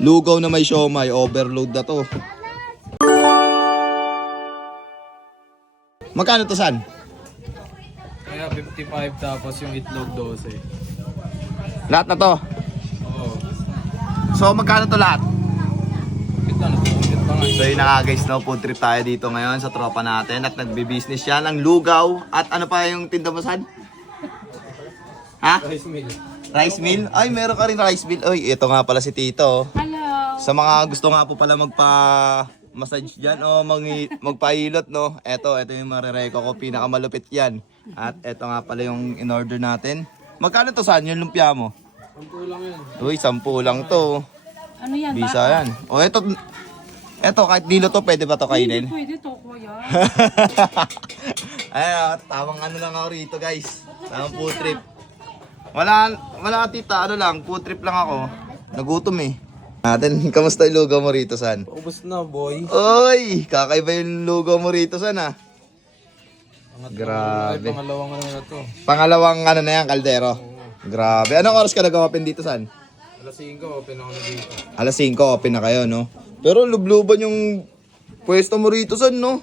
Lugaw na may siomay. Overload na to. Magkano to, San? Kaya 55 tapos yung itlog 12. Lahat na to. Oo. So magkano to lahat? Ito na, ito pa nga. So yun na nga guys, no? Food trip tayo dito ngayon sa tropa natin at nagbi-business siya ng lugaw. At ano pa yung tinda mo, San? Ha? Rice meal. Rice mill? Ay, meron ka rin rice mill. Ay, ito nga pala si Tito. Hello. Sa mga gusto nga po pala magpa-massage dyan o magpa-hilot, no? Ito yung marereko ko. Pinakamalupit yan. At ito nga pala yung in-order natin. Magkano to, San? Yung lumpia mo? 10 lang yun. Uy, 10 lang to. Ano yan? Bisa yan. O, ito kahit dilo to, pwede ba to kainin? Pwede to, kuya. Ay, tamang ano lang ako rito, guys. Tamang food trip. Wala tita, ano lang, food trip lang ako. Nagutom eh. Natin, kamusta yung lugaw mo rito, San? Paubos na, boy. Oy, kakaiba yung lugaw mo rito, San ah. Grabe. Ay, pangalawang ano na to. Pangalawang ano na yan, kaldero. Grabe. Anong oras ka nag-open dito, San? Alas 5, open ako na dito. Alas 5, open na kayo, no? Pero lubluban yung pwesto mo rito, San, no?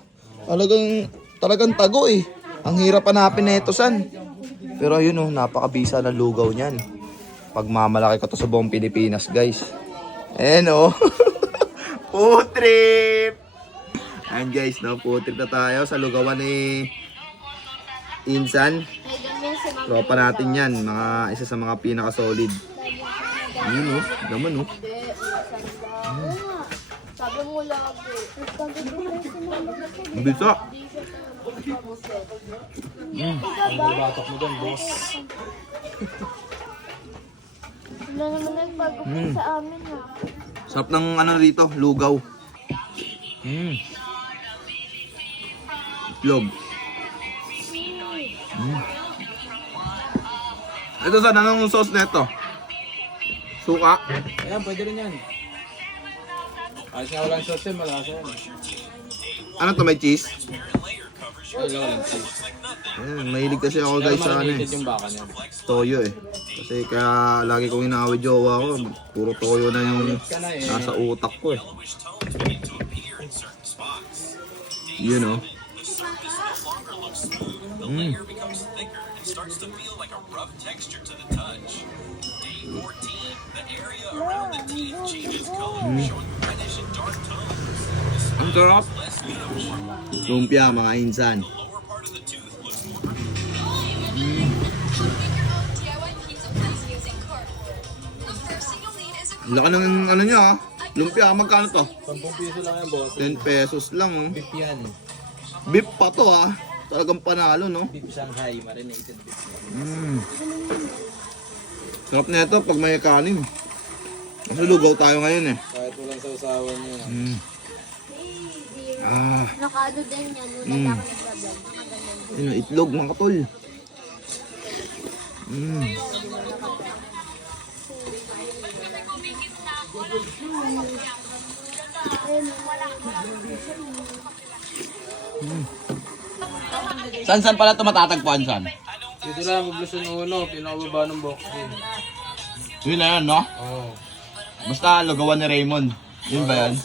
Talagang tago eh. Ang hirap hanapin na ito, San. Pero ayun, oh, napakabisa ng lugaw niyan. Pagmamalaki ko to sa buong Pilipinas, guys. Ayan, oh. Food trip! Ayan, guys, no? Food trip na tayo sa lugawan ni Insan. Tropa natin yan. Isa sa mga pinaka-solid. Ayun, oh. Naman, oh. Sabi mo lagi. Bisa. Ang batok mo dyan, boss. Wala naman nagpagupit sa amin ha. Sarap ng ano rito, lugaw. Itlog. Ito San, anong sauce na ito? Suka? Ayan, pwede rin yan. Ayos nga walang sauce yan, malasa yan. Ano to, may cheese? Ay, lang walang cheese. Ayan, mahilig kasi ako guys sa ano eh. Marinated yung baka niya. Toyo eh. Kasi kaya lagi kong inaaway jowa ko. Puro toyo na yung nasa utak ko eh. You know. Ang sarap. Lumpia mga insan. Laki ng ano niya ah. Lumpia, magkano to? 10 piso lang yan, boss. 10 pesos lang. Oh. Beef yan. Beef pa to ah. Talagang panalo no. Beef Shanghai, marinated beef. Sarap na ito pag may kanin. Kasi lugaw tayo ngayon eh. Kahit walang sausawan niya. Nakado din yan. Wala lang nagbablog. Yun, itlog mga katol. San pala ito matatagpuan, San? Dito lang, Poblacion 1, pinakababa ng boxing. Yun na yan, no? Oo. Basta lugawan ni Raymond. Yun ba yan?